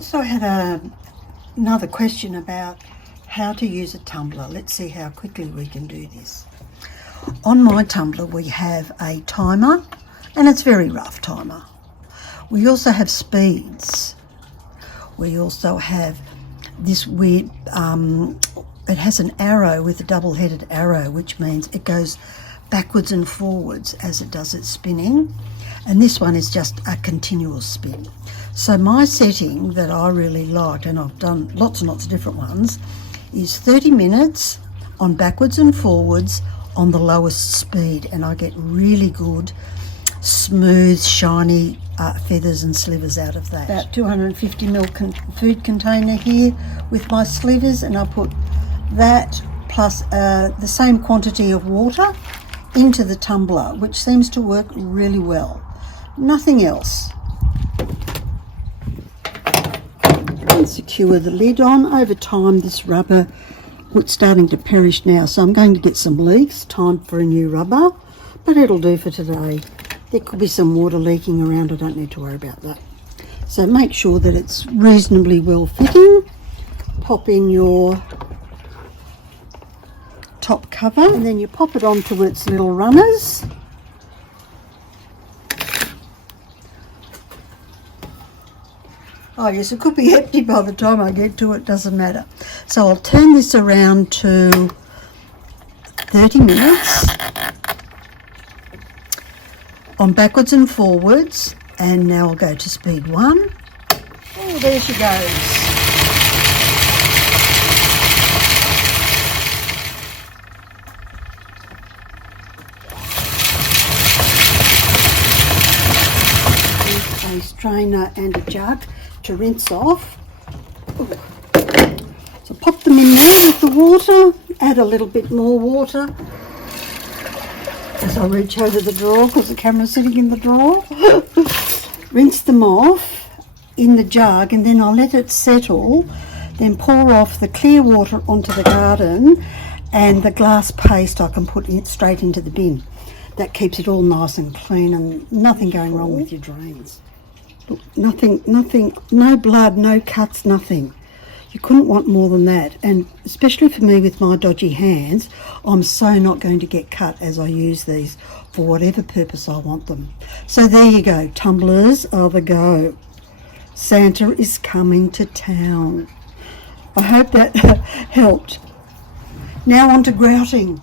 So I had another question about how to use a tumbler. Let's see how quickly we can do this. On my tumbler we have a timer, and it's very rough timer. We also have speeds. We also have this weird, it has an arrow with a double-headed arrow, which means it goes backwards and forwards as it does its spinning. And this one is just a continual spin. So my setting that I really like, and I've done lots and lots of different ones, is 30 minutes on backwards and forwards on the lowest speed, and I get really good, smooth, shiny feathers and slivers out of that. About 250 ml food container here with my slivers, and I put that plus the same quantity of water into the tumbler, which seems to work really well. Nothing else. And secure the lid on. Over time this rubber, it's starting to perish now, so I'm going to get some leaks. Time for a new rubber, but it'll do for today. There could be some water leaking around, I don't need to worry about that. So make sure that it's reasonably well fitting. Pop in your top cover, and then you pop it onto its little runners. Oh yes, it could be empty by the time I get to it, doesn't matter. So I'll turn this around to 30 minutes on backwards and forwards, and now I'll go to speed 1. Oh, there she goes. A strainer and a jug to rinse off. So pop them in there with the water, add a little bit more water as I reach over the drawer because the camera's sitting in the drawer. Rinse them off in the jug, and then I'll let it settle, then pour off the clear water onto the garden, and the glass paste I can put it straight into the bin. That keeps it all nice and clean and nothing going wrong with your drains. Look, nothing, no blood, no cuts, nothing. You couldn't want more than that, and especially for me with my dodgy hands, I'm so not going to get cut as I use these for whatever purpose I want them. So there you go, tumblers are the go. Santa is coming to town. I hope that helped. Now on to grouting.